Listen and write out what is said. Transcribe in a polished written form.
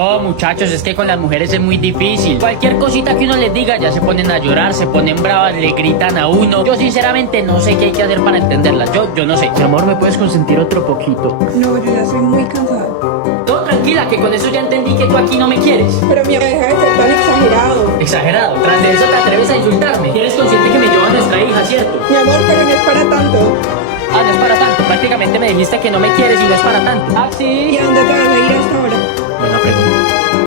Oh, muchachos, es que con las mujeres es muy difícil. Cualquier cosita que uno les diga ya se ponen a llorar, se ponen bravas, le gritan a uno. Yo sinceramente no sé qué hay que hacer para entenderlas. Yo no sé. Mi amor, ¿me puedes consentir otro poquito? No, yo ya estoy muy cansada. No, tranquila, que con eso ya entendí que tú aquí no me quieres. Pero mi deja de ser tan exagerado. Exagerado, tras de eso te atreves a insultarme. Eres consciente que me lleva a nuestra hija, ¿cierto? Mi amor, pero no es para tanto. Ah, no es para tanto. Prácticamente me dijiste que no me quieres y no es para tanto. Ah, ¿Y sí. a dónde te vas a ir hasta ahora? Buena pregunta.